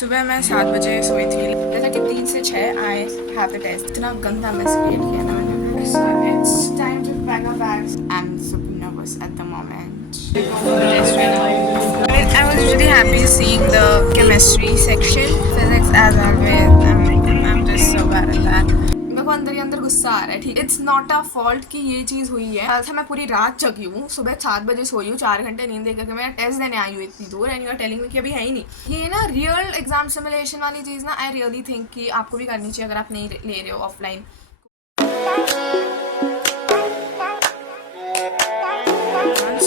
सुबह मैं 7 बजे सोई थी जैसा कि 3 से 6 आई हैव द टेस्ट इतना गंदा मैस क्रिएट किया ना मैंने so it's time to pack our bags I'm super nervous at the moment test right now I was really happy seeing the chemistry section physics as always I'm just so bad at that मेरे को अंदर ही अंदर गुस्सा आ रहा है ठीक it's not a fault कि ये चीज़ हुई है कल से मैं पूरी रात जगी हूँ सुबह 7 बजे सोई हूँ 4 घंटे नींद दे करके मैं टेस्ट देने आई हूँ इतनी दूर and you are telling me कि अभी है ही नहीं ये ना रियल एग्जाम सिमुलेशन वाली चीज़ ना आई रियली थिंक कि आपको भी करनी चाहिए अगर आप नहीं ले रहे हो offline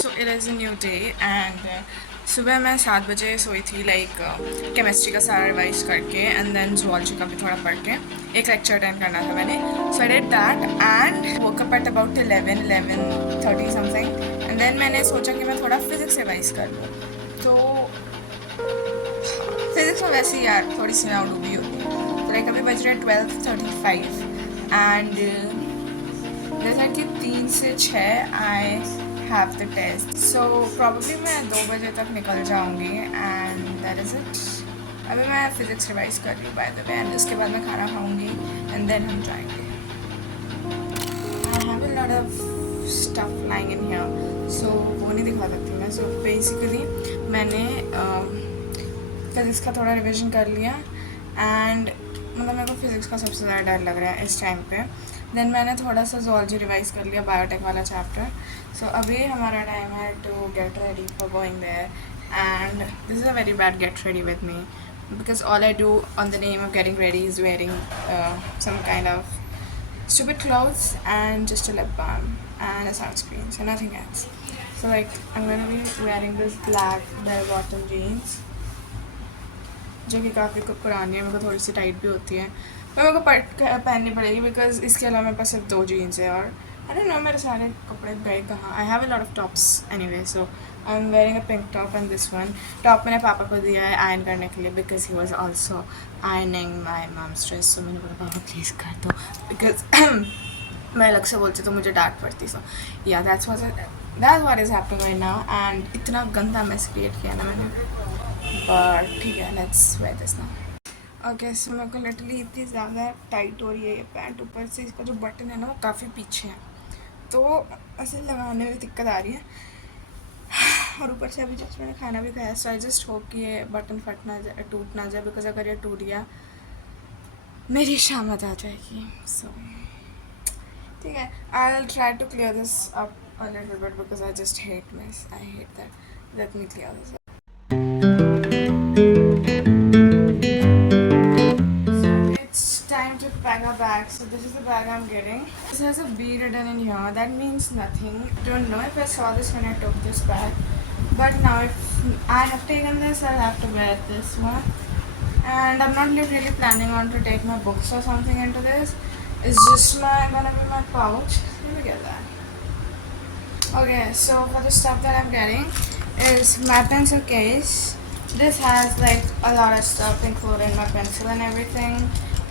so it is a new day and सुबह मैं 7 बजे सोई थी लाइक केमिस्ट्री का सारा रिवाइज करके एंड देन जूलॉजी का भी थोड़ा पढ़ के एक लेक्चर अटेंड करना था मैंने so I did that and woke up at about 11:30 something and then मैंने सोचा कि मैं थोड़ा फिजिक्स रिवाइज कर लूँ तो फिजिक्स में वैसे ही यार थोड़ी सी आउट भी होती है तो लाइक अभी बज रहे 12:35 एंड जैसा कि 3 से 6 I have the test so probably मैं 2 बजे तक निकल जाऊंगी एंड दैट इज़ इट अभी मैं फिज़िक्स रिवाइज कर रही हूँ बाय द वे एंड उसके बाद मैं खाना खाऊंगी एंड देन हम जाएंगे आई have a lot of stuff lying in here so वो नहीं दिखा सकती मैं सो बेसिकली मैंने फिज़िक्स का थोड़ा रिविजन कर लिया एंड मतलब मेरे को फिज़िक्स का सबसे ज़्यादा डर लग रहा है इस टाइम पे देन मैंने थोड़ा सा जूलॉजी रिवाइज कर लिया बायोटेक वाला चैप्टर सो अभी हमारा टाइम है to get ready for going there and this is a very bad get ready with me because all I do on the name of getting ready is wearing some kind of stupid clothes and just a lip balm and a sunscreen so nothing else so like I'm gonna be wearing this black bell bottom jeans जो कि काफ़ी पुरानी है मेरे को थोड़ी सी tight भी होती है पर मेरे को पहननी पड़ेगी बिकॉज इसके अलावा मेरे पास सिर्फ 2 जीन्स है और आई डोंट नो मेरे सारे कपड़े गए कहाँ I have a lot of tops anyway so I am wearing a pink top and this one top मैंने पापा को दिया है आयरन करने के लिए because he was also ironing my mum's dress so मैंने बोला पापा प्लीज़ कर दो बिकॉज मैं अलग से बोलती तो मुझे डांट पड़ती सो या that's what is happening right now and इतना गंदा मैस क्रिएट किया ना मैंने बट ठीक है let's wear this now okay so मेरे को लिटरली इतनी ज़्यादा टाइट हो रही है ये पैंट ऊपर से इसका जो बटन है ना वो काफ़ी पीछे है तो ऐसे लगाने में दिक्कत आ रही है और ऊपर से अभी जस्ट मैंने खाना भी खाया सो आई जस्ट होप कि ये बटन फट ना जाए टूट ना जाए बिकॉज अगर ये टूट गया मेरी शामत आ जाएगी सो ठीक है I will try to clear this up a little bit because I just hate miss I hate that let me clear this pack our bags. So this is the bag I'm getting. This has a B written in here. That means nothing. Don't know if I saw this when I took this bag. But now if I have taken this, I'll have to wear this one. And I'm not really planning on to take my books or something into this. It's just gonna be my pouch. Let me get that. Okay, so for the stuff that I'm getting is my pencil case. This has like a lot of stuff including my pencil and everything.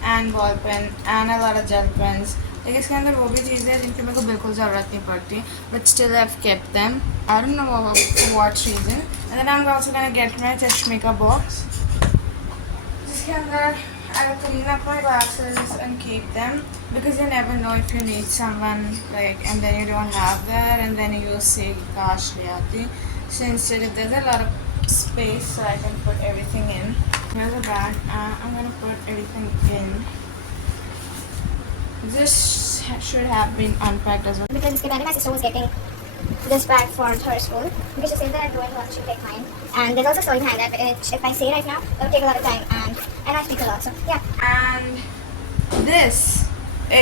And ball pen and a lot of gel pens लेकिन इसके अंदर वो भी चीज़ें हैं जिनकी मेरे को बिल्कुल ज़रूरत नहीं पड़ती but still I have kept them I don't know for what reason and then I am also gonna get my चश्मे का बॉक्स जिसके अंदर I will clean up my glasses and keep them because you never know if you need someone like and then you don't have that and then you say काश ले आती so instead if there is a lot of space so I can put everything in. Here's a bag. I'm gonna put everything in. This should have been unpacked as well. Because my sister was getting this bag for her school because she said that going to take mine. And there's also a story behind that. Which if I say right now, it will take a lot of time and I speak a lot. So yeah. And this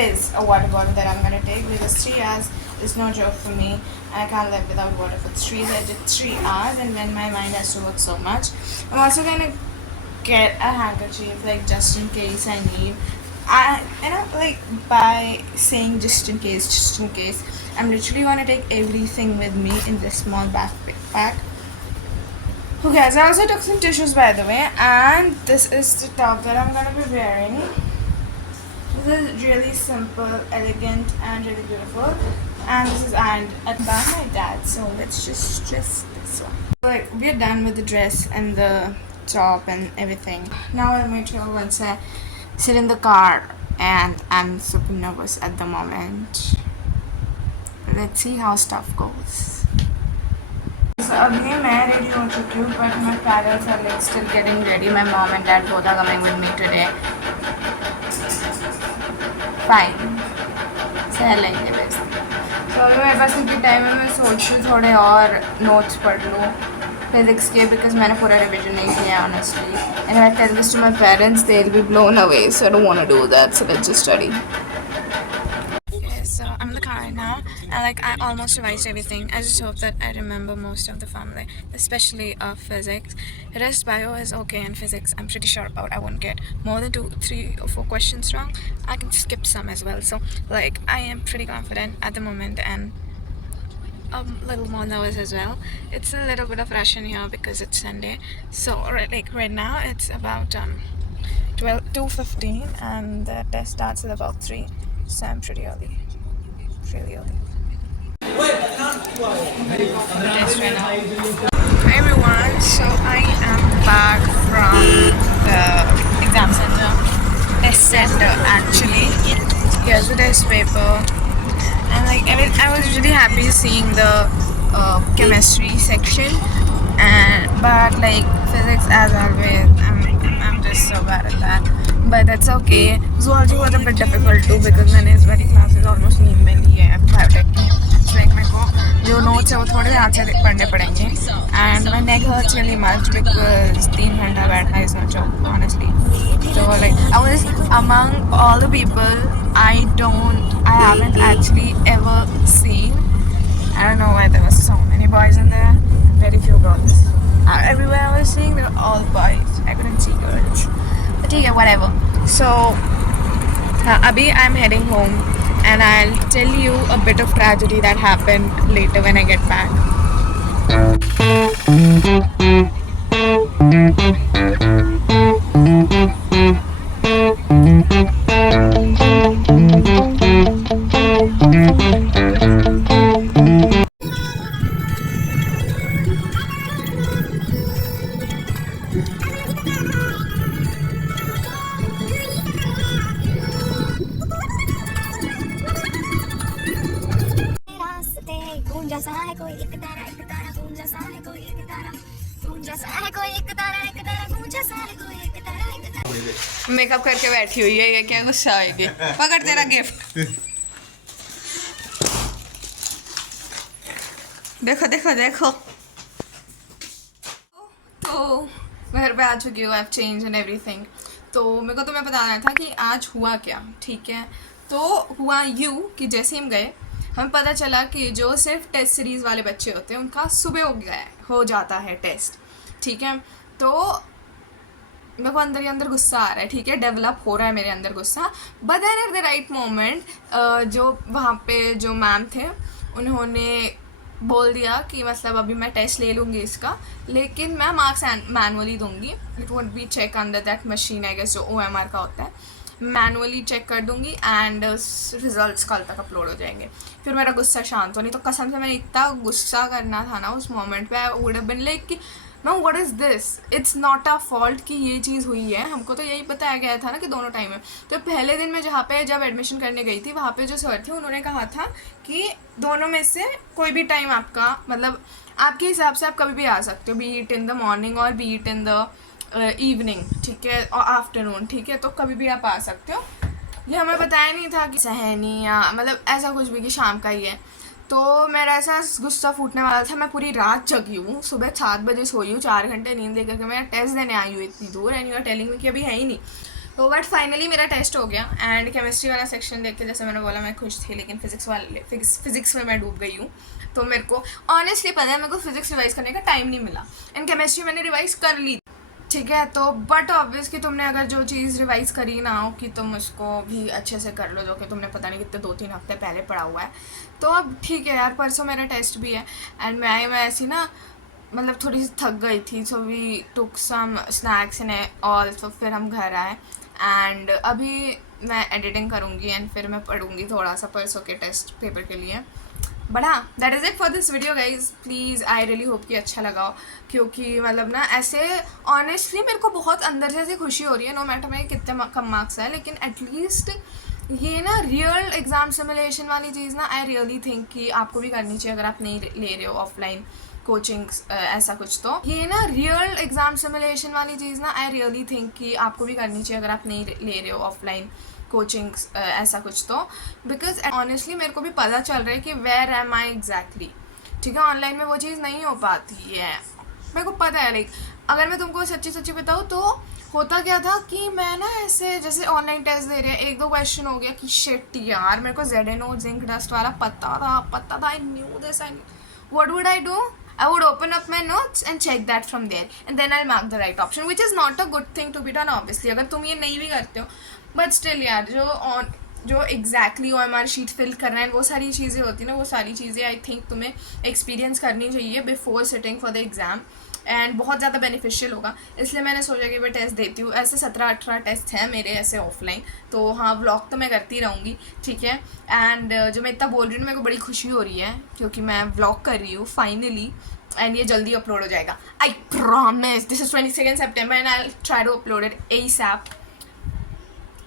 is a water bottle that I'm gonna take because 3 hours is no joke for me. I can't live without water for 3 days. I did 3 hours and then my mind has to work so much. I'm also gonna get a handkerchief like just in case I need. Like by saying just in case, I'm literally gonna take everything with me in this small backpack. Who cares? I also took some tissues by the way, and this is the top that I'm gonna be wearing. This is really simple, elegant, and really beautiful. And this is ironed by my dad, so let's just dress this one. Like we're done with the dress and the stop and everything. Now I'll meet you once I sit in the car, and I'm super nervous at the moment. Let's see how stuff goes. So अभी मैं ready हो चुकी हूँ, but my parents are like still getting ready. My mom and dad both are coming with me today. Fine. सह लेंगे वैसे. तो अभी मेरे पास इतनी टाइम है, मैं सोच रही हूँ थोड़े और नोट्स पढ़ लूँ फिजिक्स के, बिकॉज मैंने पूरा रिविजन नहीं किया है honestly. And I tell this to my parents, they will be blown away, so I don't want to do that, so let's just study. So I'm in the car right now, and like I almost revised everything. I just hope that I remember most of the formulae, especially physics. Rest bio is okay, and physics I'm pretty sure about. I won't get more than 2, 3 or 4 questions wrong. I can skip some as well. So like I am pretty confident at the moment, and a little more nervous as well. It's a little bit of rush in here because it's Sunday. So right now it's about 2:15, and the test starts at about 3. So I'm pretty early. Really early. Test right now. Hi everyone, so I am back from the exam center, test center actually. Here's the test paper, and like I was really happy seeing the chemistry section, but like physics as always, I'm just so bad at that. But that's okay. Zoology was a bit difficult too because मैंने इस बारी classes almost नींद में ली है biotech की. Like मेरे को जो notes है वो थोड़े ध्यान से पढ़ने पड़ेंगे. And my neck hurts really much because 3 घंटा बैठना is no joke, honestly. So like I was among all the people I haven't actually ever seen. I don't know why there were so many boys in there, very few girls. Everywhere I was seeing, they were all boys. I couldn't see girls. But yeah, whatever. So, abhi I'm heading home, and I'll tell you a bit of tragedy that happened later when I get back. Makeup करके बैठी हुई है ये, क्या गुस्सा आएगी. पकड़ तेरा गिफ्ट. देखो देखो देखो. तो मैं घर पे आ चुकी हूँ. I have change and everything. तो मेरे को तुम्हें बताना था कि आज हुआ क्या. ठीक है, तो हुआ यूँ कि जैसे हम गए, हमें पता चला कि जो सिर्फ टेस्ट सीरीज़ वाले बच्चे होते हैं उनका सुबह हो जाता है टेस्ट. ठीक है, तो मेरे को अंदर ही अंदर गुस्सा आ रहा है. ठीक है, डेवलप हो रहा है मेरे अंदर गुस्सा. But then at the right moment जो वहाँ पे जो मैम थे उन्होंने बोल दिया कि मतलब अभी मैं टेस्ट ले लूँगी इसका, लेकिन मैं मार्क्स मैनुअली दूँगी. It would be check under that machine, I guess, जो OMR का होता है. मैनुअली चेक कर दूँगी एंड रिजल्ट्स कल तक अपलोड हो जाएंगे. फिर मेरा गुस्सा शांत हो. नहीं तो कसम से मैंने इतना गुस्सा करना था ना उस मोमेंट पे. I would have been like कि no, what is this, it's not a fault कि ये चीज़ हुई है. हमको तो यही बताया गया था ना कि दोनों टाइम है. तो पहले दिन में जब एडमिशन करने गई थी वहाँ पे जो सर थे उन्होंने कहा था कि दोनों में से कोई भी टाइम आपका, मतलब आपके हिसाब से आप कभी भी आ सकते हो, be it in the morning और be it in the evening. ठीक है, और आफ्टरनून. ठीक है, तो कभी भी आप आ सकते हो. ये हमें बताया नहीं था कि सहनी या मतलब ऐसा कुछ भी कि शाम का ही है. तो मेरा ऐसा गुस्सा फूटने वाला था. मैं पूरी रात जगी हूँ, सुबह 7 बजे सोई हूँ, 4 घंटे नींद लेकर के मैं टेस्ट देने आई हूँ इतनी दूर, and you are telling me कि अभी है ही नहीं. तो बट फाइनली मेरा टेस्ट हो गया. एंड केमिस्ट्री वाला सेक्शन देख के जैसे मैंने बोला मैं खुश थी, लेकिन फिजिक्स में मैं डूब गई हूँ. तो मेरे को ऑनेस्टली पता है मेरे को फिजिक्स रिवाइज़ करने का टाइम नहीं मिला. एंड केमिस्ट्री मैंने रिवाइज़ कर ली. ठीक है, तो बट ऑब्वियस कि तुमने अगर जो चीज़ रिवाइज़ करी ना हो कि तुम उसको भी अच्छे से कर लो, जो कि तुमने पता नहीं कितने 2-3 हफ्ते पहले पढ़ा हुआ है. तो अब ठीक है यार, परसों मेरा टेस्ट भी है. एंड मैं ऐसी ना मतलब थोड़ी सी थक गई थी. So we took some snacks and all. तो फिर हम घर आए एंड अभी मैं एडिटिंग करूँगी एंड फिर मैं पढ़ूँगी थोड़ा सा परसों के टेस्ट पेपर के लिए. बट हाँ, that is it for this video guys. Please I really hope कि अच्छा लगा हो, क्योंकि मतलब ना ऐसे ऑनेस्टली मेरे को बहुत अंदर से ऐसी खुशी हो रही है, नो मैटर मेरे कितने कम मार्क्स आए, लेकिन एटलीस्ट ये ना रियल एग्ज़ाम सिमुलेशन वाली चीज़ ना आई रियली थिंक कि आपको भी करनी चाहिए अगर आप नहीं ले रहे हो ऑफलाइन कोचिंग्स ऐसा कुछ. तो ये ना रियल एग्ज़ाम सिमुलेशन वाली चीज़ ना आई रियली थिंक कि आपको भी करनी चाहिए अगर आप नहीं ले रहे हो ऑफलाइन कोचिंग्स ऐसा कुछ. तो बिकॉज ऑनेस्टली मेरे को भी पता चल रहा है कि वेयर एम आई एग्जैक्टली. ठीक है, ऑनलाइन में वो चीज़ नहीं हो पाती है, मेरे को पता है. लाइक अगर मैं तुमको सच्ची सच्ची बताऊँ तो होता क्या था कि मैं ना ऐसे जैसे ऑनलाइन टेस्ट दे रहे हैं, एक दो क्वेश्चन हो गया कि शिट यार मेरे को ZNO जिंक डस्ट वाला पता था, I knew this, I what would I do? I would open up my notes and check that from there and then I'll mark the right option, which is not a good thing to be done obviously अगर तुम ये नहीं भी करते हो. But still यार जो exactly OMR sheet fill करना है वो सारी चीज़ें होती हैं ना, वो सारी चीज़ें आई थिंक तुम्हें एक्सपीरियंस करनी चाहिए before sitting for the exam, and बहुत ज़्यादा बेनिफिशियल होगा. इसलिए मैंने सोचा कि मैं टेस्ट देती हूँ. ऐसे 17-18 टेस्ट हैं मेरे ऐसे ऑफलाइन, तो हाँ व्लॉग तो मैं करती रहूँगी. ठीक है, एंड जो मैं इतना बोल रही हूँ मेरे को बड़ी खुशी हो रही है क्योंकि मैं व्लॉग कर रही हूँ फाइनली, एंड ये जल्दी अपलोड हो जाएगा. I promise. This is 22 September and I try to upload it ASAP.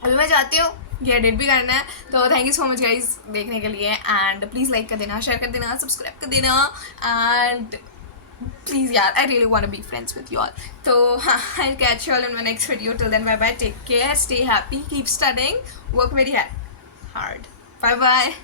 अभी मैं चाहती हूँ ये एडिट भी करना है. तो thank you so much guys देखने के लिए, एंड प्लीज़ लाइक कर देना, शेयर कर देना, सब्सक्राइब कर देना, एंड प्लीज़ यार I really want to be friends with you all. तो हाँ, I will catch you all in my next video. Till then bye bye, take care, stay happy, keep studying, work very hard. Bye bye.